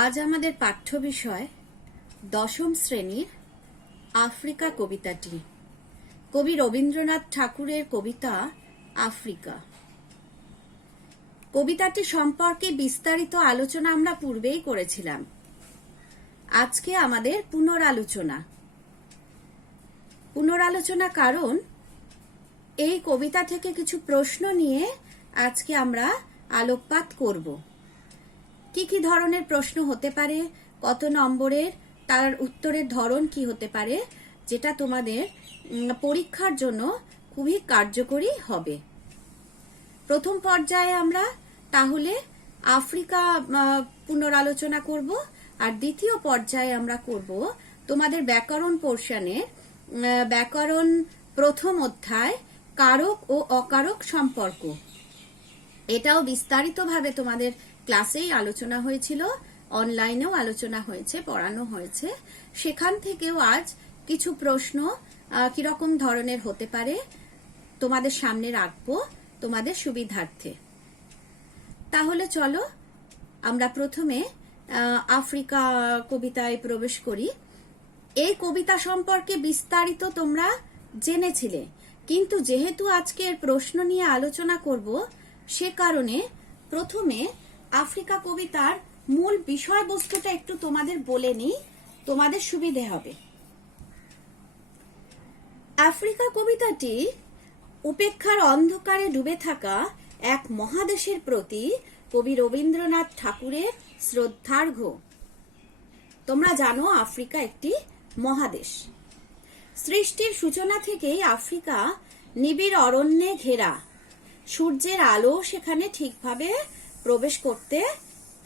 আজ আমাদের পাঠ্য বিষয় দশম শ্রেণীর আফ্রিকা কবিতাটি। কবি রবীন্দ্রনাথ ঠাকুরের কবিতা আফ্রিকা। কবিতাটি সম্পর্কে বিস্তারিত আলোচনা আমরা পূর্বেই করেছিলাম। আজকে আমাদের পুনরালোচনা কারণ এই কবিতা থেকে কিছু প্রশ্ন নিয়ে আজকে আমরা আলোকপাত করব। কি কি ধরনের প্রশ্ন হতে পারে, কত নম্বরের, তার উত্তরের ধরন কি হতে পারে, যেটা তোমাদের পরীক্ষার জন্য খুবই কার্যকরী হবে। প্রথম পর্যায়ে আমরা তাহলে আফ্রিকা পুনরালোচনা করব, আর দ্বিতীয় পর্যায়ে আমরা করব তোমাদের ব্যাকরণ পোর্শনের ব্যাকরণ প্রথম অধ্যায় কারক ও অকারক সম্পর্ক। এটাও বিস্তারিতভাবে তোমাদের ক্লাসেই আলোচনা হয়েছিল, অনলাইনেও আলোচনা হয়েছে, পড়ানো হয়েছে। সেখান থেকেও আজ কিছু প্রশ্ন কিরকম ধরনের হতে পারে তোমাদের সামনে রাখবো তোমাদের সুবিধার্থে। তাহলে চলো আমরা প্রথমে আফ্রিকা কবিতায় প্রবেশ করি। এই কবিতা সম্পর্কে বিস্তারিত তোমরা জেনেছিলে, কিন্তু যেহেতু আজকের প্রশ্ন নিয়ে আলোচনা করব, সে কারণে প্রথমে আফ্রিকা কবিতার মূল বিষয়বস্তুটা একটু তোমাদের বলে নিই, তোমাদের সুবিধে হবে। আফ্রিকা কবিতাটি উপেক্ষার অন্ধকারে ডুবে থাকা এক মহাদেশের প্রতি কবি রবীন্দ্রনাথ ঠাকুরের শ্রদ্ধার্ঘ। তোমরা জানো আফ্রিকা একটি মহাদেশ। সৃষ্টির সূচনা থেকেই আফ্রিকা নিবিড় অরণ্যে ঘেরা। সূর্যের আলো সেখানে ঠিকভাবে প্রবেশ করতে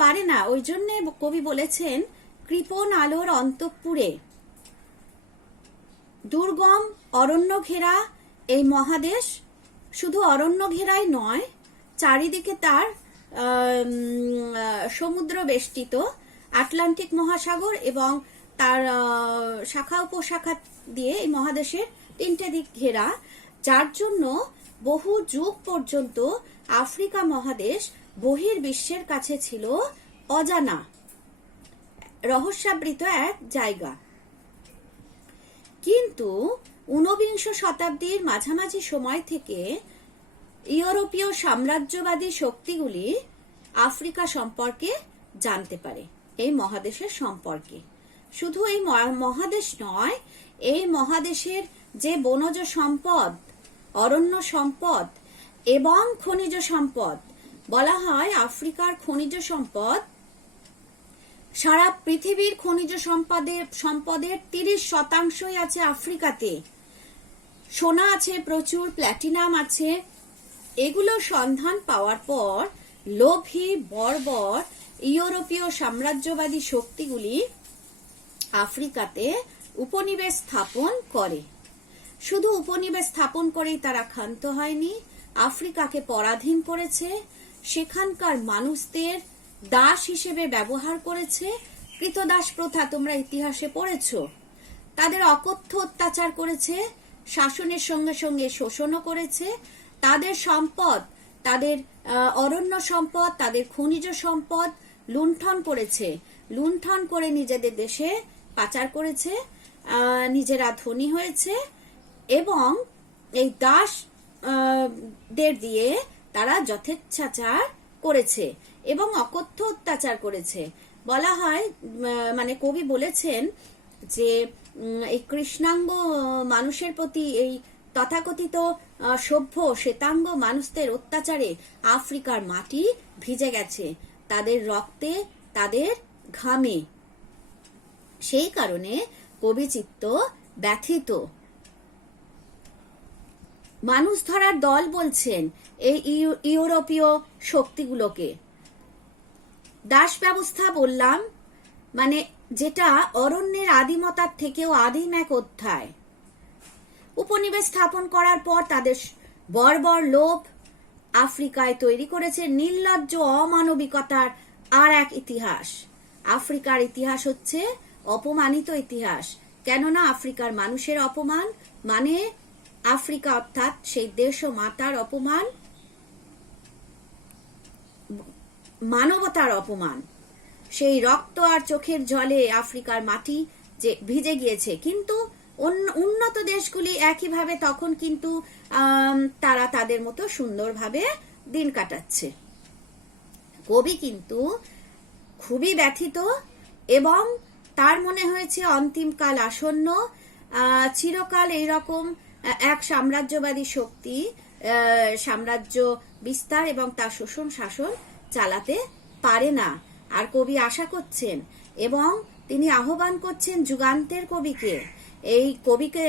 পারে না, ওই জন্য কবি বলেছেন কৃপণ আলোর অন্তঃপুরে। দুর্গম অরণ্য ঘেরা এই মহাদেশ শুধু অরণ্য ঘেরাই নয়, চারিদিকে তার সমুদ্র বেষ্টিত আটলান্টিক মহাসাগর এবং তার শাখা উপশাখা দিয়ে এই মহাদেশের তিনটে দিক ঘেরা, যার জন্য বহু যুগ পর্যন্ত আফ্রিকা মহাদেশ বহির্বিশ্বের কাছে ছিল অজানা, রহস্যাবৃত এক জায়গা। কিন্তু ঊনবিংশ শতাব্দীর মাঝামাঝি সময় থেকে ইউরোপীয় সাম্রাজ্যবাদী শক্তিগুলি আফ্রিকা সম্পর্কে জানতে পারে, এই মহাদেশের সম্পর্কে। শুধু এই মহাদেশ নয়, এই মহাদেশের যে বনজ সম্পদ, অরণ্য সম্পদ এবং খনিজ সম্পদ, বলা হয় আফ্রিকার খনিজ সম্পদ সারা পৃথিবীর খনিজ সম্পদের 30% আছে আফ্রিকাতে। সোনা আছে প্রচুর, প্ল্যাটিনাম আছে। এগুলোর সন্ধান পাওয়ার পর লোভী বর্বর ইউরোপীয় সাম্রাজ্যবাদী শক্তিগুলি আফ্রিকাতে উপনিবেশ স্থাপন করে। শুধু উপনিবেশ স্থাপন করেই তারা ক্ষান্ত হয়নি, আফ্রিকাকে পরাধীন করেছে, সেখানকার মানুষদের দাস হিসেবে ব্যবহার করেছে। কৃতদাস প্রথা তোমরা ইতিহাসে পড়েছো। তাদের অকথ্য অত্যাচার করেছে, শাসনের সঙ্গে সঙ্গে শোষণও করেছে। তাদের সম্পদ, তাদের অরণ্য সম্পদ, তাদের খনিজ সম্পদ লুণ্ঠন করেছে, লুণ্ঠন করে নিজেদের দেশে পাচার করেছে, নিজেরা ধনী হয়েছে এবং এই দাসদের দিয়ে তারা যথেচ্ছাচার করেছে এবং অকথ্য অত্যাচার করেছে। বলা হয়, মানে কবি বলেছেন যে এই কৃষ্ণাঙ্গ মানুষের প্রতি এই তথাকথিত সভ্য শ্বেতাঙ্গ মানুষদের অত্যাচারে আফ্রিকার মাটি ভিজে গেছে, তাদের রক্তে, তাদের ঘামে। সেই কারণে কবিচিত্ত ব্যথিত। মানুষ ধরার দল বলছেন এই ইউরোপীয় শক্তিগুলোকে। দাস ব্যবস্থা বললাম, মানে যেটা অরণ্যের আদিমতার থেকেও আদিম এক অধ্যায়। উপনিবেশ স্থাপন করার পর তাদের বর্বর লোভ আফ্রিকায় তৈরি করেছে নির্লজ্জ অমানবিকতার আর এক ইতিহাস। আফ্রিকার ইতিহাস হচ্ছে অপমানিত ইতিহাস। কেননা আফ্রিকার মানুষের অপমান, মানে আফ্রিকা অর্থাৎ সেই দেশ ও মাতার অপমান, মানবতার অপমান। সেই রক্ত আর চোখের জলে আফ্রিকার মাটি যে ভিজে গিয়েছে, কিন্তু উন্নত দেশগুলি একইভাবে তখন কিন্তু তারা তাদের মতো সুন্দরভাবে দিন কাটাচ্ছে। কবি কিন্তু খুবই ব্যথিত এবং তার মনে হয়েছে অন্তিমকাল আসন্ন, চিরকাল এইরকম এক সাম্রাজ্যবাদী শক্তি সাম্রাজ্য বিস্তার এবং তার শোষণ শাসন চালাতে পারে না। আর কবি আশা করছেন এবং তিনি আহ্বান করছেন যুগান্তের কবিকে। এই কবিকে,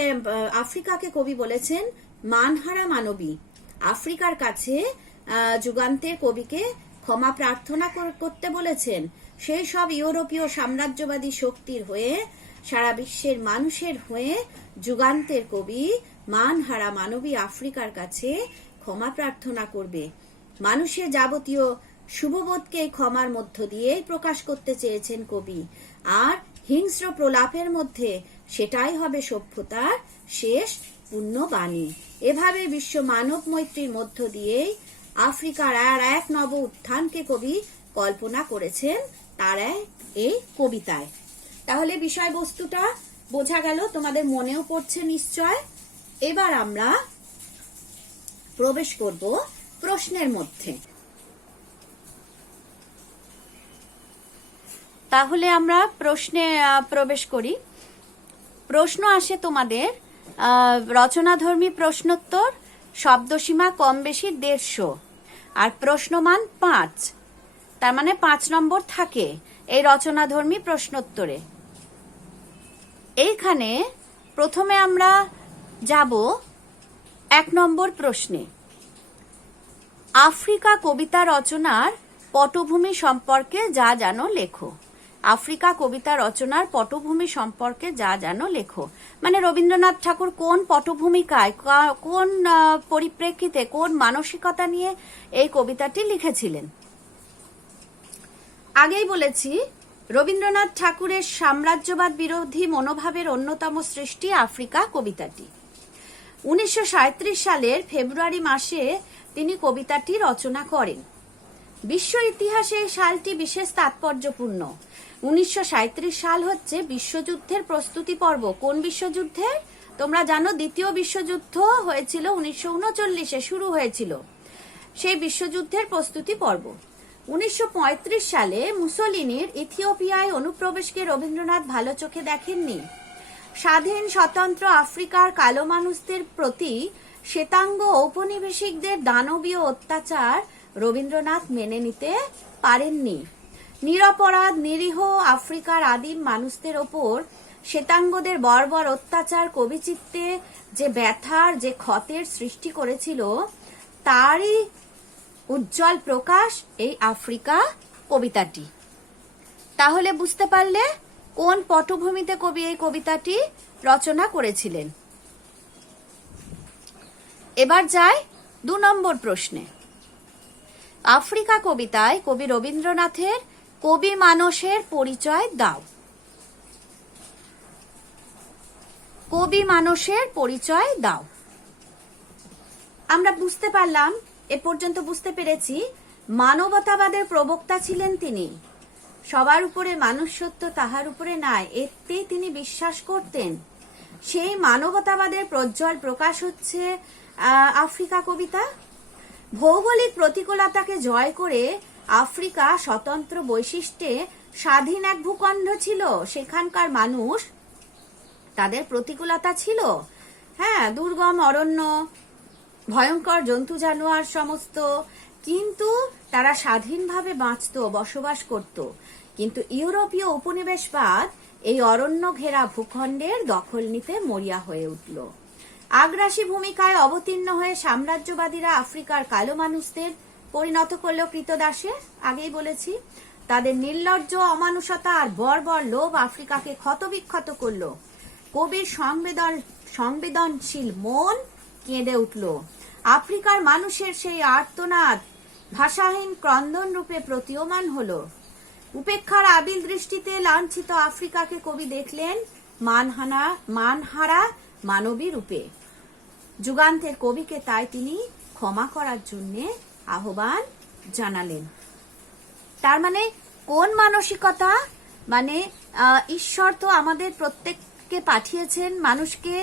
আফ্রিকাকে কবি বলেছেন মানহারা মানবী। আফ্রিকার কাছে যুগান্তের কবিকে ক্ষমা প্রার্থনা করতে বলেছেন সেই সব ইউরোপীয় সাম্রাজ্যবাদী শক্তির হয়ে, সারা বিশ্বের মানুষের হয়ে যুগান্তের কবি মানহারা মানবী আফ্রিকার কাছে ক্ষমা প্রার্থনা করবে। মানুষের যাবতীয় শুভবোধকে ক্ষমার মধ্য দিয়েই প্রকাশ করতে চেয়েছেন কবি, আর হিংস্র প্রলাপের মধ্যে সেটাই হবে সভ্যতার শেষ পুণ্যবাণী। এভাবে বিশ্ব মানব মৈত্রীর মধ্য দিয়েই আফ্রিকার আর এক নব উত্থানকে কবি কল্পনা করেছেন তার এই কবিতায়। তাহলে বিষয়বস্তুটা বোঝা গেল, তোমাদের মনেও পড়ছে নিশ্চয়। এবার আমরা প্রবেশ করব প্রশ্নের মধ্যে। তাহলে আমরা প্রশ্নে প্রবেশ করি। প্রশ্ন আসে তোমাদের রচনাধর্মী প্রশ্নোত্তর, শব্দসীমা কম বেশি 150, আর প্রশ্নমান 5, তার মানে 5 নম্বর থাকে এই রচনাধর্মী প্রশ্নোত্তরে। এইখানে প্রথমে আমরা যাব 1 নম্বর প্রশ্নে। আফ্রিকা কবিতা রচনার পটভূমি সম্পর্কে যা জানো লেখো। আফ্রিকা কবিতা রচনার পটভূমি সম্পর্কে যা জানো লেখো, মানে রবীন্দ্রনাথ ঠাকুর কোন পটভূমিকায়, কোন পরিপ্রেক্ষিতে, কোন মানসিকতা নিয়ে এই কবিতাটি লিখেছিলেন। আগেই বলেছি রবীন্দ্রনাথ ঠাকুরের সাম্রাজ্যবাদ বিরোধী মনোভাবের অন্যতম সৃষ্টি আফ্রিকা কবিতাটি। 1937 সালের ফেব্রুয়ারি মাসে তিনি কবিতাটি রচনা করেন। বিশ্ব ইতিহাসে এই সালটি বিশেষ তাৎপর্যপূর্ণ। 1937 সাল হচ্ছে বিশ্বযুদ্ধের প্রস্তুতি পর্ব। কোন বিশ্বযুদ্ধের? তোমরা জানো দ্বিতীয় বিশ্বযুদ্ধ হয়েছিল 1939-এ শুরু হয়েছিল, সেই বিশ্বযুদ্ধের প্রস্তুতি পর্ব। 1935 সালে মুসোলিনির ইথিওপিয়ায় অনুপ্রবেশকে রবীন্দ্রনাথ ভালো চোখে দেখেননি। স্বাধীন স্বতন্ত্র আফ্রিকার কালো মানুষদের প্রতি শ্বেতাঙ্গ ঔপনিবেশিকদের দানবীয় অত্যাচার রবীন্দ্রনাথ মেনে নিতে পারেননি। নিরপরাধ নিরীহ আফ্রিকার আদিম মানুষদের ওপর শ্বেতাঙ্গদের বর্বর অত্যাচার কবিচিত্তে যে ব্যথার, যে ক্ষতের সৃষ্টি করেছিল, তারই উজ্জ্বল প্রকাশ এই আফ্রিকা কবিতাটি। তাহলে বুঝতে পারলে কোন পটভূমিতে কবি এই কবিতাটি রচনা করেছিলেন। এবার যাই 2 নম্বর প্রশ্নে। আফ্রিকা কবিতায় কবি রবীন্দ্রনাথের কবি মানসের পরিচয় দাও। কবি মানসের পরিচয় দাও। আমরা বুঝতে পারলাম, এ পর্যন্ত বুঝতে পেরেছি, মানবতাবাদের প্রবক্তা ছিলেন তিনি। সবার উপরে মানুষ সত্য, তাহার উপরে নাই, এতেই তিনি বিশ্বাস করতেন। সেই মানবতাবাদের প্রজ্জ্বল প্রকাশ হচ্ছে আফ্রিকা কবিতা। ভৌগোলিক প্রতিকূলতাকে জয় করে আফ্রিকা স্বতন্ত্র বৈশিষ্ট্যে স্বাধীন এক ভূখণ্ড ছিল। সেখানকার মানুষ, তাদের প্রতিকূলতা ছিল, হ্যাঁ, দুর্গম অরণ্য, ভয়ঙ্কর জন্তু জানোয়ার সমস্ত, কিন্তু তারা স্বাধীনভাবে বাঁচত, বসবাস করত। কিন্তু ইউরোপীয় উপনিবেশবাদ এই অরণ্য ঘেরা ভূখণ্ডের দখল নিতে মরিয়া হয়ে উঠল। আগ্রাসী ভূমিকায় অবতীর্ণ হয়ে সাম্রাজ্যবাদীরা আফ্রিকার কালো মানুষদের পরিণত করল কৃতদাসে। আগেই বলেছি, তাদের নির্লজ্জ অমানুষতা আর বর্বর লোভ আফ্রিকাকে ক্ষতবিক্ষত করল। কবির সংবেদনশীল মন কেঁদে উঠল। আফ্রিকার মানুষের সেই আর্তনাদ ভাষাহীন ক্রন্দন রূপে প্রতীয়মান হলো। উপেক্ষার আবিল দৃষ্টিতে লাঞ্ছিত আফ্রিকাকে কবি দেখলেন মানহারা মানবী রূপে। যুগান্তের কবিকে তাই তিনি ক্ষমা করার জন্য আহ্বান জানালেন। তার মানে কোন মানসিকতা, মানে ঈশ্বর তো আমাদের প্রত্যেককে পাঠিয়েছেন মানুষকে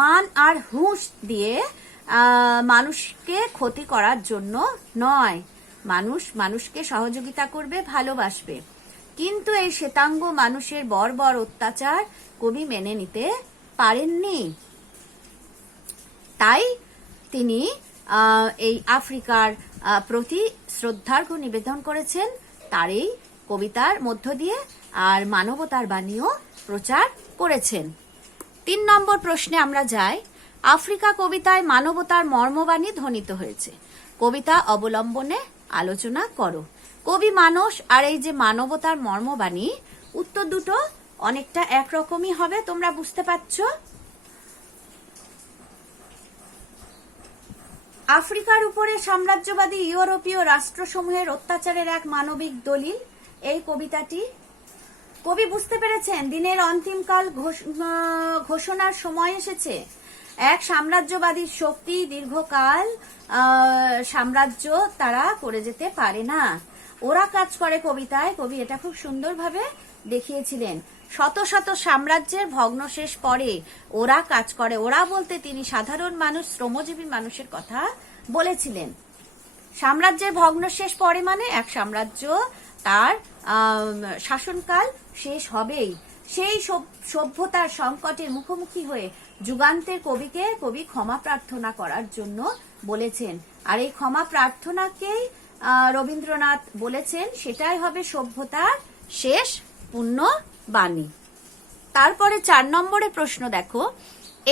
মান আর হুঁশ দিয়ে মানুষকে ক্ষতি করার জন্য নয়। মানুষকে সহযোগিতা করবে, ভালোবাসবে। কিন্তু এই শ্বেতাঙ্গ মানুষের বর্বর অত্যাচার কবি মেনে নিতে পারেননি। তাই তিনি এই আফ্রিকার প্রতি শ্রদ্ধার্ঘ্য নিবেদন করেছেন তার এই কবিতার মধ্য দিয়ে, আর মানবতার বাণীও প্রচার করেছেন। 3 নম্বর প্রশ্নে আমরা যাই। আফ্রিকা কবিতায় মানবতার মর্মবাণী ধ্বনিত হয়েছে, কবিতা অবলম্বনে আলোচনা করো। কবি মানস আর এই যে মানবতার মর্মবাণী, উত্তর দুটো অনেকটা একরকমই হবে, তোমরা বুঝতে পারছো। আফ্রিকার উপরে সাম্রাজ্যবাদী ইউরোপীয় রাষ্ট্রসমূহের অত্যাচারের এক মানবিক দলিল এই কবিতাটি। কবি বুঝতে পেরেছেন দিনের অন্তিমকাল ঘোষণার সময় এসেছে। এক সাম্রাজ্যবাদী শক্তি দীর্ঘকাল সাম্রাজ্য তারা করে যেতে পারে না, ওরা কাজ করে কবিতায়। কবি এটা খুব সুন্দরভাবে দেখিয়েছিলেন। শত শত সাম্রাজ্যের ভগ্নশেষ পরে ওরা কাজ করে। ওরা বলতে তিনি সাধারণ মানুষ, শ্রমজীবী মানুষের কথা বলেছিলেন। সাম্রাজ্যের ভগ্নশেষ পরে মানে এক সাম্রাজ্য তার শাসনকাল শেষ হবেই। সেই সভ্যতার সংকটের মুখোমুখি হয়ে যুগান্তের কবি ক্ষমা প্রার্থনা করার জন্য বলেছেন। আর এই ক্ষমা প্রার্থনাকেই রবীন্দ্রনাথ বলেছেন সেটাই হবে সভ্যতার শেষ পূর্ণ বাণী। তারপরে 4 নম্বরে প্রশ্ন দেখো।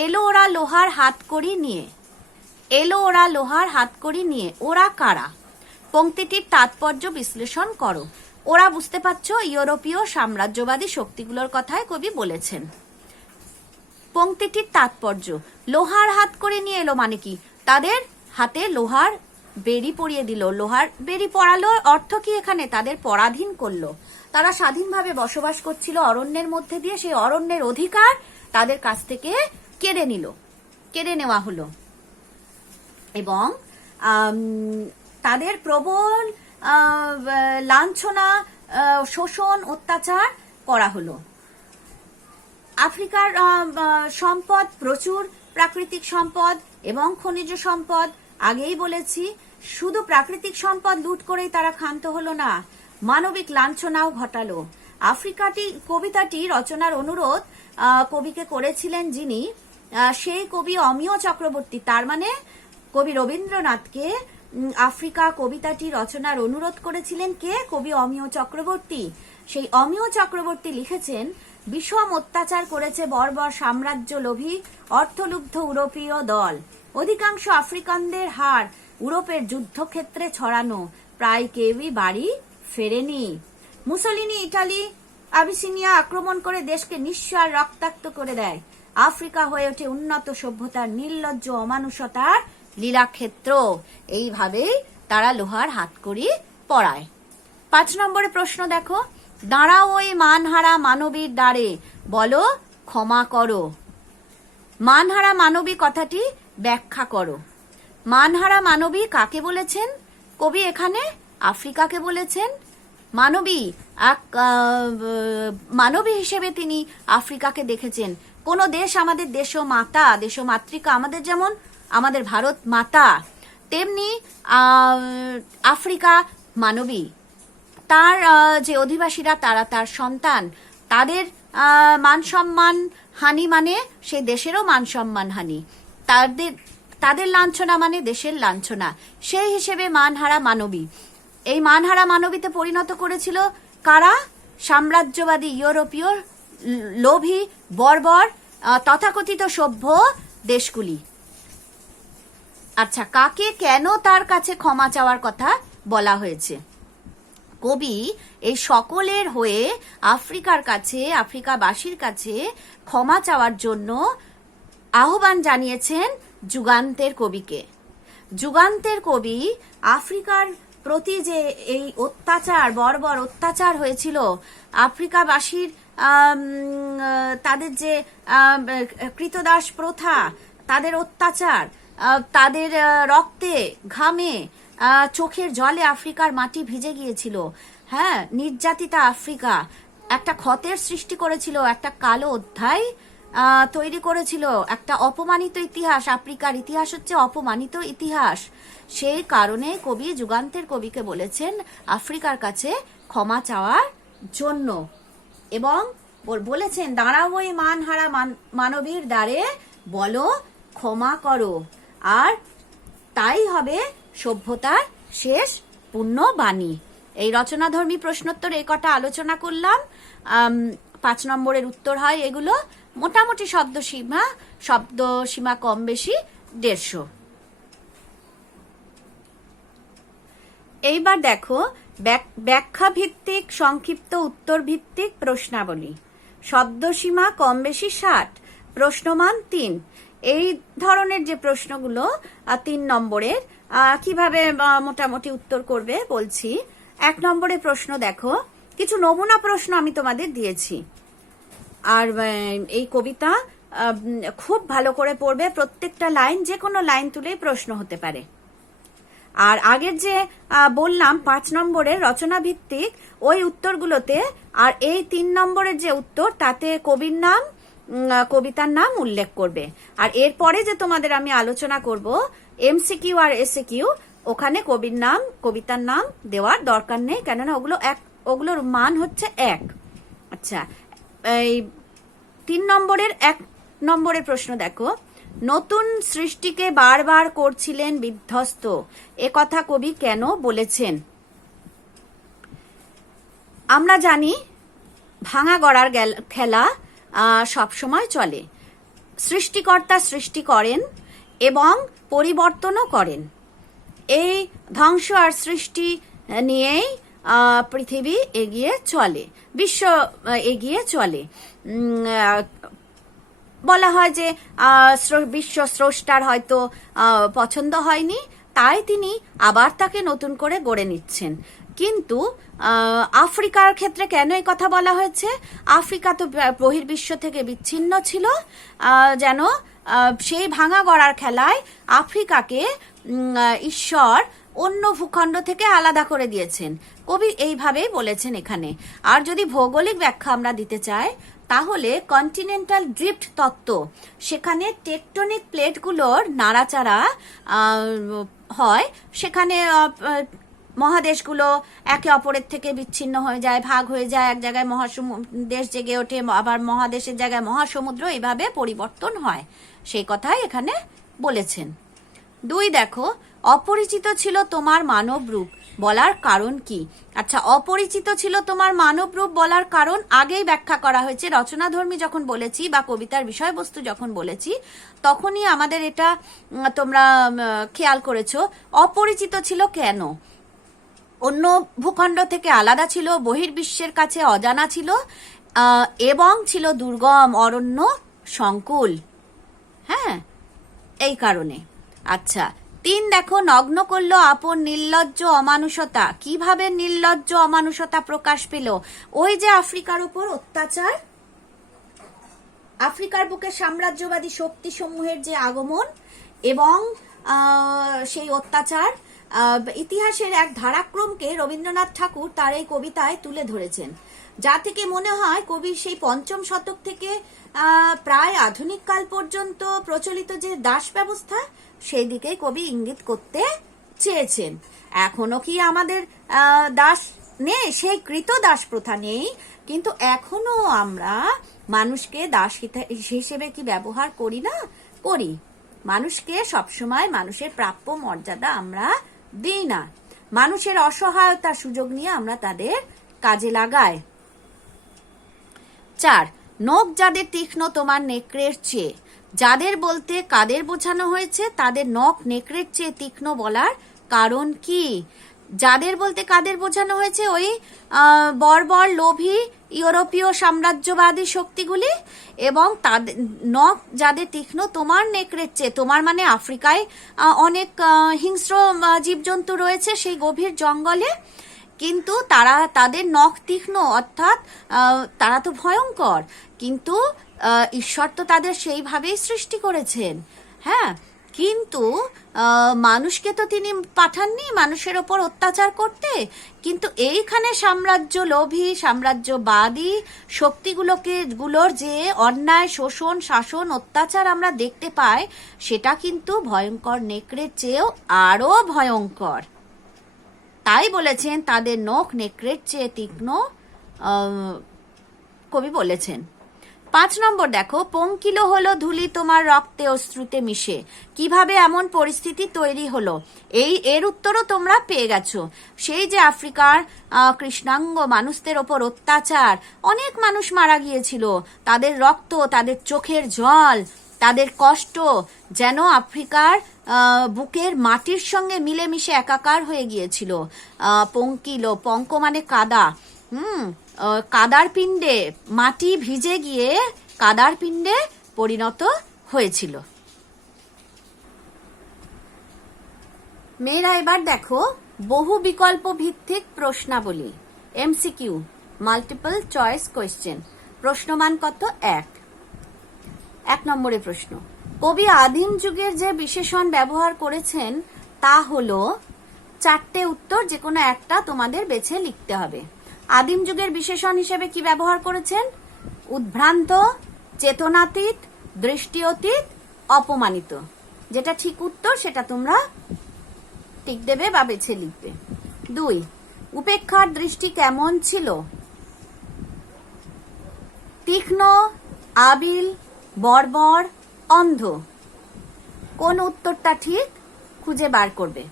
এলো ওরা লোহার হাতকড়ি নিয়ে, এলো ওরা লোহার হাতকড়ি নিয়ে, ওরা কারা? পংক্তিটির তাৎপর্য বিশ্লেষণ করো। ওরা বুঝতে পারছো ইউরোপীয় সাম্রাজ্যবাদী শক্তিগুলোর কথাই কবি বলেছেন। পংক্তিটির তাৎপর্য, লোহার হাতকড়ি নিয়ে এলো মানে কি? তাদের হাতে লোহার বেড়ি পরিয়ে দিল। লোহার বেড়ি পরালো অর্থ কি? এখানে তাদের পরাধীন করলো। তারা স্বাধীনভাবে বসবাস করছিল অরণ্যের মধ্যে দিয়ে, সেই অরণ্যের অধিকার তাদের কাছ থেকে কেড়ে নেওয়া হলো এবং তাদের প্রবল লাঞ্ছনা, শোষণ, অত্যাচার করা হলো। আফ্রিকার সম্পদ প্রচুর, প্রাকৃতিক সম্পদ এবং খনিজ সম্পদ। আগেই বলেছি, শুধু প্রাকৃতিক সম্পদ লুট করেই তারা ক্ষান্ত হলো না, মানবিক লাঞ্ছনাও ঘটালো। কবিতাটি রচনার অনুরোধ কবিকে করেছিলেন যিনি, সেই কবি অমিয় চক্রবর্তী। তার মানে কবি রবীন্দ্রনাথকে আফ্রিকা কবিতাটি রচনার অনুরোধ করেছিলেন কে? কবি অমিয় চক্রবর্তী। সেই অমিয় চক্রবর্তী লিখেছেন, বিষম অত্যাচার করেছে বর্বর সাম্রাজ্য লোভী অর্থলুব্ধ ইউরোপীয় দল। অধিকাংশ আফ্রিকানদের হাড় ইউরোপের যুদ্ধক্ষেত্রে ছড়ানো, প্রায় কেউই বাড়ি ফেরেনি। মুসোলিনি ইটালি আবিসিনিয়া আক্রমণ করে দেশকে নিঃস্ব আর রক্তাক্ত করে দেয়। আফ্রিকা হয়ে ওঠে উন্নত সভ্যতার নির্লজ্জ অমানুষতার লীলাক্ষেত্র। এইভাবেই তারা লোহার হাতকড়ি পরায়। 5 নম্বরে প্রশ্ন দেখো। দাঁড়াও ওই মানহারা মানবীর দ্বারে, বলো ক্ষমা করো। মানহারা মানবী কথাটি ব্যাখ্যা করো। মানহারা মানবী কাকে বলেছেন? কবি এখানে আফ্রিকাকে বলেছেন। মানবী হিসেবে তিনি আফ্রিকাকে দেখেছেন। কোন দেশ আমাদের দেশমাতা, দেশমাতৃকা, আমাদের যেমন আমাদের ভারত মাতা, তেমনি আফ্রিকা মানবী। তার যে অধিবাসীরা তারা তার সন্তান, তাদের মান সম্মান হানি মানে সেই দেশেরও মান সম্মান হানি, তাদের লাঞ্ছনা মানে দেশের লাঞ্ছনা। সেই হিসেবে মানহারা মানবী, এই মানহারা মানবীতে পরিণত করেছিল কারা? সাম্রাজ্যবাদী ইউরোপীয় লোভী বর্বর তথাকথিত সভ্য দেশগুলি। আচ্ছা, কাকে কেন তার কাছে ক্ষমা চাওয়ার কথা বলা হয়েছে? কবি এই সকলের হয়ে আফ্রিকার কাছে, আফ্রিকাবাসীর কাছে ক্ষমা চাওয়ার জন্য আহ্বান জানিয়েছেন যুগান্তের কবিকে। যুগান্তের কবি আফ্রিকার প্রতি যে এই অত্যাচার, বর্বর অত্যাচার হয়েছিল, আফ্রিকাবাসীর তাদের যে কৃতদাস প্রথা, তাদের অত্যাচার, তাদের রক্তে ঘামে চোখের জলে আফ্রিকার মাটি ভিজে গিয়েছিল। হ্যাঁ, নির্যাতিতা আফ্রিকা একটা ক্ষতের সৃষ্টি করেছিল, একটা কালো অধ্যায় তৈরি করেছিল, একটা অপমানিত ইতিহাস। আফ্রিকার ইতিহাস হচ্ছে অপমানিত ইতিহাস। সেই কারণে কবি, যুগান্তের কবিকে বলেছেন আফ্রিকার কাছে ক্ষমা চাওয়ার জন্য, এবং বলেছেন দাঁড়াও ওই মানহারা মানবীর দ্বারে, বলো ক্ষমা করো, আর তাই হবে সভ্যতার শেষ পূর্ণ বাণী। এই রচনাধর্মী প্রশ্নোত্তর এই কটা আলোচনা করলাম। 5 নম্বরের উত্তর হয় এগুলো। মোটামুটি শব্দ সীমা কম বেশি 150। এইবার দেখো ব্যাখ্যা ভিত্তিক সংক্ষিপ্ত উত্তর ভিত্তিক প্রশ্নাবলী। শব্দসীমা কম বেশি 60, প্রশ্নমান 3। এই ধরনের যে প্রশ্নগুলো 3 নম্বরের, কিভাবে মোটামুটি উত্তর করবে বলছি। 1 নম্বরের প্রশ্ন দেখো, কিছু নমুনা প্রশ্ন আমি তোমাদের দিয়েছি, আর এই কবিতা খুব ভালো করে পড়বে। প্রত্যেকটা লাইন, যে কোনো লাইন তুলেই প্রশ্ন হতে পারে। আর আগের যে বললাম 5 নম্বরের রচনা ভিত্তিক, ওই উত্তরগুলোতে আর এই 3 নম্বরের যে উত্তর, তাতে কবির নাম, কবিতার নাম উল্লেখ করবে। আর এরপরে যে তোমাদের আমি আলোচনা করব এমসিকিউ আর এসিকিউ, ওখানে কবির নাম, কবিতার নাম দেওয়ার দরকার নেই, কেননা ওগুলোর মান হচ্ছে 1। আচ্ছা, এই 3 নম্বরের 1 নম্বরের প্রশ্ন দেখো, নতুন সৃষ্টিকে বারবার করছিলেন বিধ্বস্ত, এ কথা কবি কেন বলেছেন? আমরা জানি ভাঙা গড়ার খেলা সবসময় চলে। সৃষ্টিকর্তা সৃষ্টি করেন এবং পরিবর্তনও করেন। এই ধ্বংস আর সৃষ্টি নিয়েই পৃথিবী এগিয়ে চলে, বিশ্ব এগিয়ে চলে। বলা হয় যে বিশ্ব স্রষ্টার হয়তো পছন্দ হয়নি, তাই তিনি আবার তাকে নতুন করে গড়ে নিচ্ছেন। কিন্তু আফ্রিকার ক্ষেত্রে কেন এই কথা বলা হয়েছে? আফ্রিকা তো বহির্বিশ্ব থেকে বিচ্ছিন্ন ছিল, যেন সেই ভাঙা গড়ার খেলায় আফ্রিকাকে ঈশ্বর অন্য ভূখণ্ড থেকে আলাদা করে দিয়েছেন। কবি এইভাবেই বলেছেন এখানে। আর যদি ভৌগোলিক ব্যাখ্যা আমরা দিতে চাই, তাহলে কন্টিনেন্টাল ড্রিফট তত্ত্ব, সেখানে টেকটনিক প্লেটগুলোর নাড়াচাড়া হয়, সেখানে মহাদেশগুলো একে অপরের থেকে বিচ্ছিন্ন হয়ে যায়, ভাগ হয়ে যায়, এক জায়গায় দেশ জেগে ওঠে, আবার মহাদেশের জায়গায় মহাসমুদ্র, এইভাবে পরিবর্তন হয়, সেই কথাই এখানে বলেছেন। 2 দেখো, অপরিচিত ছিল তোমার মানব রূপ, বলার কারণ কি? আচ্ছা, অপরিচিত ছিল তোমার মানব রূপ বলার কারণ আগেই ব্যাখ্যা করা হয়েছে। রচনাধর্মী যখন বলেছি বা কবিতার বিষয়বস্তু যখন বলেছি, তখনই আমাদের এটা তোমরা খেয়াল করেছো। অপরিচিত ছিল কেন? অন্য ভূখণ্ড থেকে আলাদা ছিল, বহির্বিশ্বের কাছে অজানা ছিল, এবং ছিল দুর্গম অরণ্য সংকুল। হ্যাঁ, এই কারণে। আচ্ছা, 3 দেখো, নগ্ন করলো আপন নির্লজ্জ অমানুষতা। কিভাবে নির্লজ্জ অমানুষতা প্রকাশ পেল? ওই যে আফ্রিকার উপর অত্যাচার, আফ্রিকার বুকে সাম্রাজ্যবাদী শক্তি সমূহের যে আগমন এবং সেই অত্যাচার, ইতিহাসের এক ধারাক্রমকে রবীন্দ্রনাথ ঠাকুর তার এই কবিতায় তুলে ধরেছেন, যা থেকে মনে হয় কবি সেই 5ম শতক থেকে প্রায় আধুনিক কাল পর্যন্ত প্রচলিত যে দাস ব্যবস্থা, সেই দিকে কবি ইঙ্গিত করতে চেয়েছেন। এখনো কি আমাদের দাস নেই? সেই কৃত দাস প্রথা নেই, কিন্তু এখনো আমরা মানুষকে দাস হিসেবে কি ব্যবহার করি না? করি। মানুষকে সবসময় মানুষের প্রাপ্য মর্যাদা আমরা দিই না। মানুষের অসহায়তার সুযোগ নিয়ে আমরা তাদের কাজে লাগাই। 4, নখ যাদের তীক্ষ্ণ তোমার নেকড়ের চেয়ে। যাদের বলতে কাদের বোঝানো হয়েছে? তাদের নখ নেকড়ের চেয়ে তীক্ষ্ণ বলার কারণ কি? যাদের বলতে কাদের বোঝানো হয়েছে? ওই বর্বর লোভী ইউরোপীয় সাম্রাজ্যবাদী শক্তিগুলি। এবং তাদের নখ যাদের তীক্ষ্ণ তোমার নেকড়ের চেয়ে, তোমার মানে আফ্রিকায় অনেক হিংস্র জীবজন্তু রয়েছে সেই গভীর জঙ্গলে, কিন্তু তাদের নখ তীক্ষ্ণ, অর্থাৎ তারা তো ভয়ঙ্কর, কিন্তু ঈশ্বর তো তাদের সেইভাবেই সৃষ্টি করেছেন। হ্যাঁ, কিন্তু মানুষকে তো তিনি পাঠাননি মানুষের ওপর অত্যাচার করতে, কিন্তু এইখানে লোভী সাম্রাজ্যবাদী গুলোর যে অন্যায় শোষণ শাসন অত্যাচার আমরা দেখতে পাই, সেটা কিন্তু ভয়ঙ্কর নেকড়ের চেয়েও আরো ভয়ঙ্কর। তাই বলেছেন তাদের নখ নেকড়ের চেয়ে তীক্ষ্ণ, কবি বলেছেন। 5 নম্বর দেখো, পঙ্কিল হলো ধুলি তোমার রক্তে অশ্রুতে মিশে। কিভাবে এমন পরিস্থিতি তৈরি হলো, এর উত্তরও তোমরা পেয়ে গেছো। সেই যে আফ্রিকার কৃষ্ণাঙ্গ মানুষদের ওপর অত্যাচার, অনেক মানুষ মারা গিয়েছিল, তাদের রক্ত, তাদের চোখের জল, তাদের কষ্ট যেন আফ্রিকার বুকের মাটির সঙ্গে মিলেমিশে একাকার হয়ে গিয়েছিল। পঙ্কিল, পঙ্ক মানে কাদা, কাদার পিণ্ডে, মাটি ভিজে গিয়ে কাদার পিণ্ডে পরিণত হয়েছিল। মেয়েরা এবার দেখো বহু বিকল্প ভিত্তিক প্রশ্নাবলী, এমসিকিউ, মাল্টিপল চয়েস কোয়েশ্চেন। প্রশ্নমান কত? 1 নম্বরের প্রশ্ন, কবি আদিম যুগের যে বিশেষণ ব্যবহার করেছেন তা হলো, 4টে উত্তর যে কোনো একটা তোমাদের বেছে লিখতে হবে। আদিম যুগের বিশেষণ হিসেবে কি ব্যবহার করেছেন? উদ্ভ্রান্ত, চেতনাতীত, দৃষ্টি অতীত, অপমানিত। যেটা ঠিক উত্তর সেটা তোমরা টিক দেবে বা বেছে লিখবে। 2, উপেক্ষার দৃষ্টি কেমন ছিল? তীক্ষ্ণ, আবিল, বর্বর, অন্ধ। কোন উত্তরটা ঠিক খুঁজে বার করবে।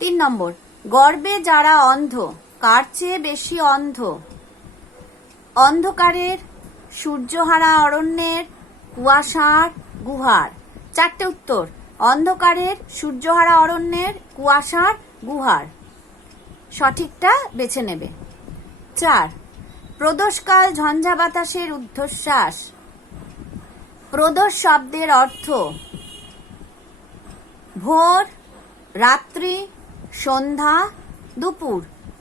3 নম্বর, গর্বে যারা অন্ধ, কার চেয়ে বেশি অন্ধ? অন্ধকারের, সূর্যহারা অরণ্যের, কুয়াশার, গুহার। 4টে উত্তর, অন্ধকারের, সূর্যহারা অরণ্যের, কুয়াশার, গুহার। সঠিকটা বেছে নেবে। 4, প্রদোষকাল ঝঞ্ঝা বাতাসের ঊর্ধ্বশ্বাস। প্রদোষ শব্দের অর্থ ভোর, রাত্রি, সন্ধ্যা, দুপুর।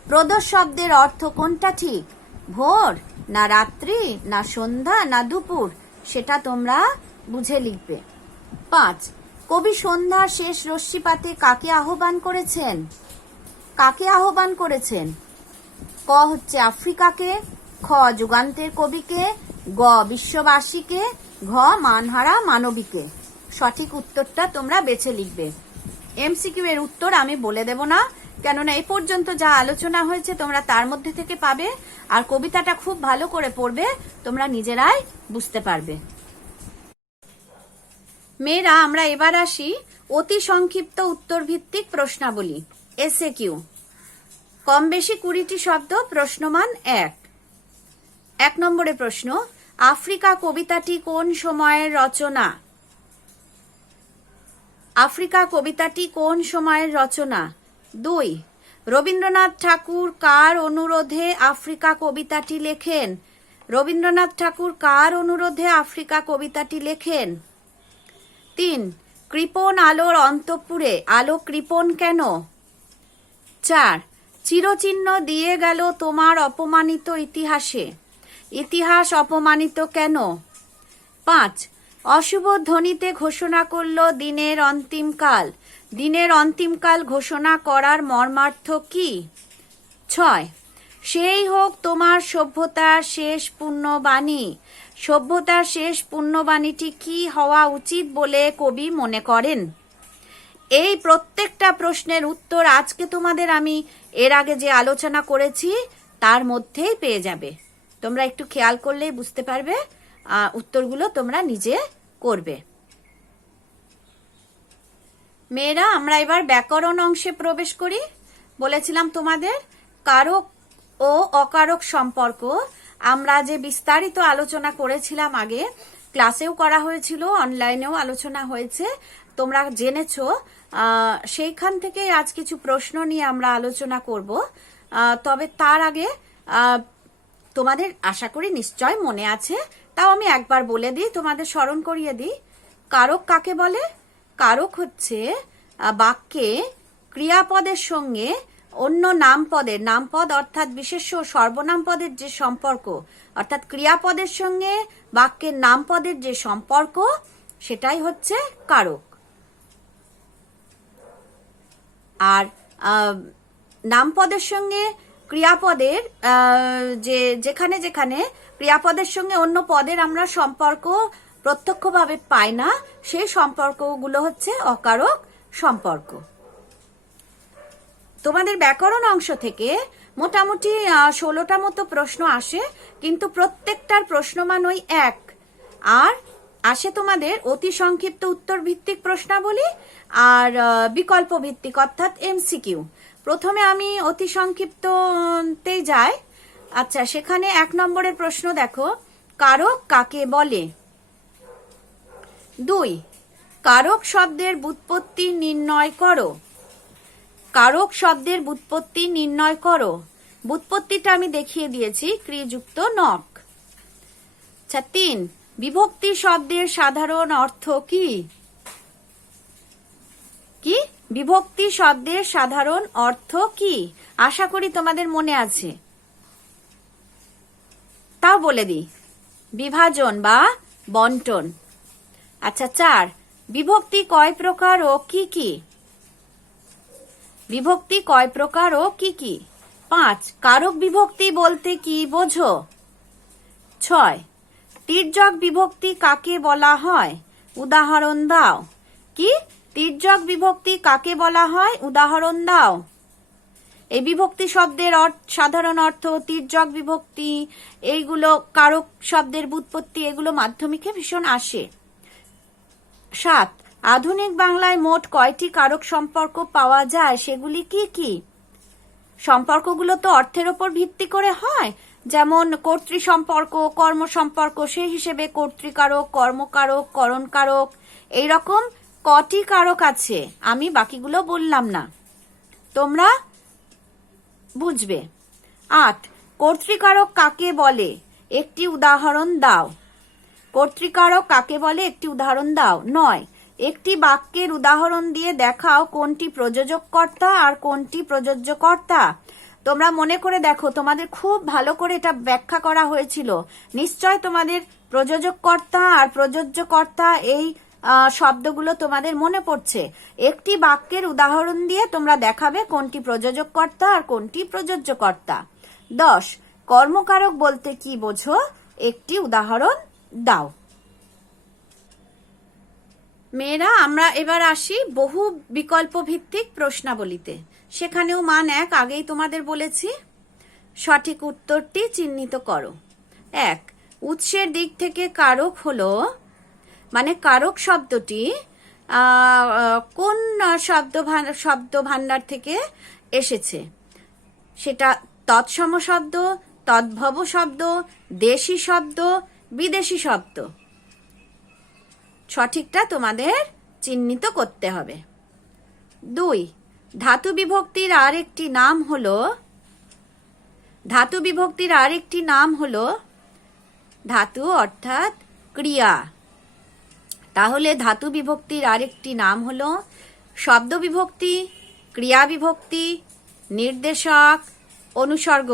প্রদোষ শব্দের অর্থ কোনটা ঠিক? ভোর না রাত্রি না সন্ধ্যা না দুপুর? সেটা তোমরা বুঝে লিখবে। 5, কবি সন্ধ্যার শেষ রশ্মিপাতে কাকে আহ্বান করেছেন? কাকে আহ্বান করেছেন? ক হচ্ছে আফ্রিকাকে, খ যুগান্তের কবিকে, গ বিশ্ববাসীকে, ঘ মানহারা মানবীকে। সঠিক উত্তরটা তোমরা বেছে লিখবে। এমসিকিউ এর উত্তর আমি বলে দেব না, কেননা এ পর্যন্ত যা আলোচনা হয়েছে তোমরা তার মধ্যে থেকে পাবে, আর কবিতাটা খুব ভালো করে পড়বে, তোমরা নিজেরাই বুঝতে পারবে। মেয়েরা আমরা এবার আসি অতি সংক্ষিপ্ত উত্তর ভিত্তিক প্রশ্নাবলী, এসএকিউ। কম বেশি 20টি শব্দ, প্রশ্নমান 1 নম্বরে প্রশ্ন, আফ্রিকা কবিতাটি কোন সময়ের রচনা? আফ্রিকা কবিতাটি কোন সময়ের রচনা? 2, রবীন্দ্রনাথ ঠাকুর কার অনুরোধে আফ্রিকা কবিতাটি লেখেন? রবীন্দ্রনাথ ঠাকুর কার অনুরোধে আফ্রিকা কবিতাটি লেখেন? 3, কৃপণ আলোর অন্তঃপুরে আলো কৃপণ কেন? 4, চিরচিহ্ন দিয়ে গেল তোমার অপমানিত ইতিহাসে, ইতিহাস অপমানিত কেন? 5, অশুভ ধ্বনিতে ঘোষণা করল দিনের অন্তিমকাল, দিনের অন্তিমকাল ঘোষণা করার মর্মার্থ কি? 6, সেই হোক তোমার সভ্যতার শেষ পুণ্যবাণী, সভ্যতার শেষ পুণ্যবাণীটি কি হওয়া উচিত বলে কবি মনে করেন? এই প্রত্যেকটা প্রশ্নের উত্তর আজকে তোমাদের আমি এর আগে যে আলোচনা করেছি তার মধ্যেই পেয়ে যাবে। তোমরা একটু খেয়াল করলেই বুঝতে পারবে, উত্তরগুলো তোমরা নিজে করবে। মেয়েরা আমরা এবার ব্যাকরণ অংশে প্রবেশ করি। বলেছিলাম তোমাদের কারক ও অকারক সম্পর্ক আমরা যে বিস্তারিত আলোচনা করেছিলাম, আগে ক্লাসেও করা হয়েছিল, অনলাইনেও আলোচনা হয়েছে, তোমরা জেনেছো। সেইখান থেকে আজ কিছু প্রশ্ন নিয়ে আমরা আলোচনা করব। তবে তার আগে তোমাদের আশা করি নিশ্চয় মনে আছে, তাও আমি একবার বলে দিই, তোমাদের স্মরণ করিয়ে দিই। কারক কাকে বলে? কারক হচ্ছে বাক্যে ক্রিয়াপদের সঙ্গে অন্য নামপদের, নামপদ অর্থাৎ বিশেষ্য সর্বনাম পদের যে সম্পর্ক, অর্থাৎ ক্রিয়াপদের সঙ্গে বাক্যের নামপদের যে সম্পর্ক, সেটাই হচ্ছে কারক। আর নামপদের সঙ্গে ক্রিয়াপদের যেখানে যেখানে ক্রিয়াপদের সঙ্গে অন্য পদের আমরা সম্পর্ক প্রত্যক্ষভাবে পাই না, সেই সম্পর্কগুলো হচ্ছে অকারক সম্পর্ক। তোমাদের ব্যাকরণ অংশ থেকে মোটামুটি 16টা মতো প্রশ্ন আসে, কিন্তু প্রত্যেকটার প্রশ্নমান ওই এক। আর আসে তোমাদের অতি সংক্ষিপ্ত উত্তর ভিত্তিক প্রশ্নাবলী আর বিকল্প ভিত্তিক অর্থাৎ এমসিকিউ। প্রথমে আমি অতি সংক্ষিপ্ততেই যাই। আচ্ছা, সেখানে 1 নম্বরের প্রশ্ন দেখো, কারক কাকে বলে? 2, কারক শব্দের ব্যুৎপত্তি নির্ণয় করো। কারক শব্দের ব্যুৎপত্তি নির্ণয় করো। ব্যুৎপত্তিটা আমি দেখিয়ে দিয়েছি, ক্রিযুক্ত নক। আচ্ছা, 3, বিভক্তি শব্দের সাধারণ অর্থ কি? কি বিভক্তি শব্দের সাধারণ অর্থ কি? আশা করি তোমাদের মনে আছে, তাও বলে দিই, বিভাজন বা বন্টন। আচ্ছা, 4, বিভক্তি কয় প্রকার ও কি কি? বিভক্তি কয় প্রকার ও কি কি? 5, কারক বিভক্তি বলতে কি বোঝো? 6, তির্যক বিভক্তি কাকে বলা হয়? উদাহরণ দাও। কি তির্যক বিভক্তি কাকে বলা হয়? উদাহরণ দাও। এই বিভক্তি শব্দের সাধারণ অর্থ, তির্যক বিভক্তি, এইগুলো কারক শব্দের ব্যুৎপত্তি, এগুলো মাধ্যমিকে ভীষণ আসে। 7, আধুনিক বাংলায় মোট কয়টি কারক সম্পর্ক পাওয়া যায়? সেগুলি কি কি? সম্পর্কগুলো তো অর্থের ওপর ভিত্তি করে হয়, যেমন কর্তৃ সম্পর্ক, কর্ম সম্পর্ক, সেই হিসেবে কর্তৃকারক, কর্মকারক, করণকারক, এইরকম কটি কারক আছে, আমি বাকিগুলো বললাম না, তোমরা বুঝবে। 8, কর্তৃকারক কাকে বলে? একটি উদাহরণ দাও। কর্তৃকারক কাকে বলে? একটি উদাহরণ দাও। 9, একটি বাক্যের উদাহরণ দিয়ে দেখাও কোনটি প্রযোজক কর্তা আর কোনটি প্রযোজ্য কর্তা। তোমরা মনে করে দেখো, তোমাদের খুব ভালো করে এটা ব্যাখ্যা করা হয়েছিল। নিশ্চয় তোমাদের প্রযোজক কর্তা আর প্রযোজ্য কর্তা এই শব্দগুলো তোমাদের মনে পড়ছে। একটি বাক্যের উদাহরণ দিয়ে তোমরা দেখাবে কোনটি প্রযোজক কর্তা আর কোনটি প্রযোজ্য কর্তা। 10, কর্মকারক বলতে কি বোঝো? একটি উদাহরণ দাও। মেয়েরা, আমরা এবার আসি বহু বিকল্প ভিত্তিক প্রশ্নাবলীতে। সেখানেও মান 1, আগেই তোমাদের বলেছি। সঠিক উত্তরটি চিহ্নিত করো। 1, উৎসের দিক থেকে কারক হলো, মানে কারক শব্দটি কোন শব্দ ভান্ডার থেকে এসেছে? সেটা তৎসম শব্দ, তদ্ভব শব্দ, দেশি শব্দ, বিদেশি শব্দ। সঠিকটা তোমাদের চিহ্নিত করতে হবে। 2, ধাতু বিভক্তির আরেকটি নাম হলো, ধাতু বিভক্তির আরেকটি নাম হলো ধাতু অর্থাৎ ক্রিয়া। তাহলে ধাতু বিভক্তির আরেকটি নাম হলো শব্দ বিভক্তি, ক্রিয়া বিভক্তি, নির্দেশক, অনুসর্গ।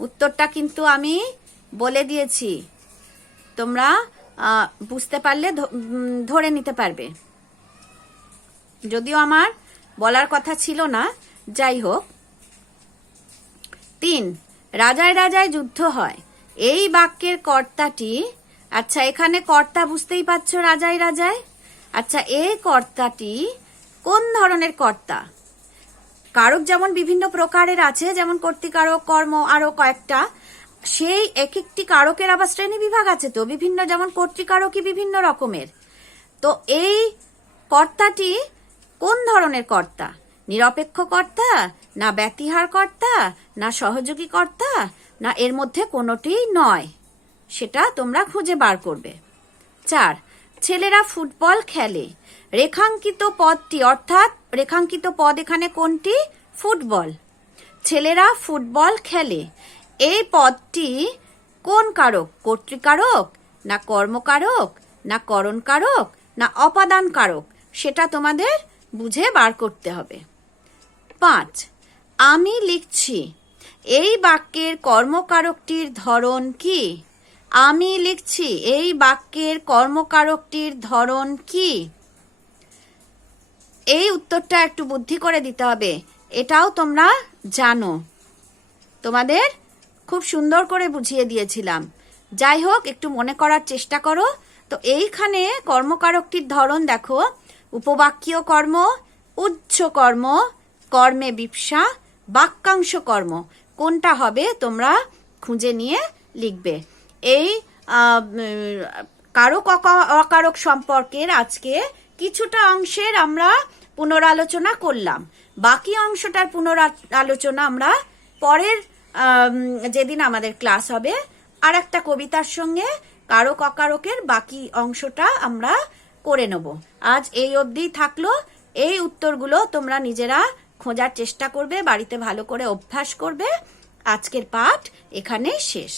উত্তরটা কিন্তু আমি বলে দিয়েছি, তোমরা বুঝতে পারলে ধরে নিতে পারবে, যদিও আমার বলার কথা ছিল না, যাই হোক। 3, রাজায় রাজায় যুদ্ধ হয়। এই বাক্যের কর্তাটি, আচ্ছা এখানে কর্তা বুঝতেই পারছো, রাজায় রাজায়। আচ্ছা, এই কর্তাটি কোন ধরনের কর্তা? কারক যেমন বিভিন্ন প্রকারের আছে, যেমন কর্তৃকারক, কর্ম, আরো কয়েকটা, সেই এক একটি কারকের আবার শ্রেণী বিভাগ আছে তো বিভিন্ন, যেমন কর্তৃকারকই বিভিন্ন রকমের। তো এই কর্তাটি কোন ধরনের কর্তা? নিরপেক্ষ কর্তা, না ব্যতিহার কর্তা, না সহযোগী কর্তা, না এর মধ্যে কোনোটিই নয়? সেটা তোমরা খুঁজে বার করবে। 4, ছেলেরা ফুটবল খেলে। রেখাঙ্কিত পদটি, অর্থাৎ রেখাঙ্কিত পদ এখানে কোনটি? ফুটবল। ছেলেরা ফুটবল খেলে, এই পদটি কোন কারক? কর্তৃকারক, না কর্মকারক, না করণকারক, না অপাদান কারক? সেটা তোমাদের বুঝে বার করতে হবে। 5, আমি লিখছি। এই বাক্যের কর্মকারকটির ধরন কি? আমি লিখছি, এই বাক্যের কর্মকারকটির ধরন কি? এই উত্তরটা একটু বুদ্ধি করে দিতে হবে, এটাও তোমরা জানো, তোমাদের খুব সুন্দর করে বুঝিয়ে দিয়েছিলাম। যাই হোক, একটু মনে করার চেষ্টা করো। তো এইখানে কর্মকারকটির ধরন দেখো, উপবাক্যীয় কর্ম, উচ্চ কর্ম, কর্মে বিপসা, বাক্যাংশ কর্ম, কোনটা হবে তোমরা খুঁজে নিয়ে লিখবে। এই কারক অকারক সম্পর্কের আজকে কিছুটা অংশের আমরা পুনরালোচনা করলাম, বাকি অংশটার পুনরালোচনা আমরা পরের যেদিন আমাদের ক্লাস হবে আর একটা কবিতার সঙ্গে কারক অকারকের বাকি অংশটা আমরা করে নেব। আজ এই অবধিই থাকলো। এই উত্তরগুলো তোমরা নিজেরা খোঁজার চেষ্টা করবে, বাড়িতে ভালো করে অভ্যাস করবে। আজকের পাঠ এখানে শেষ।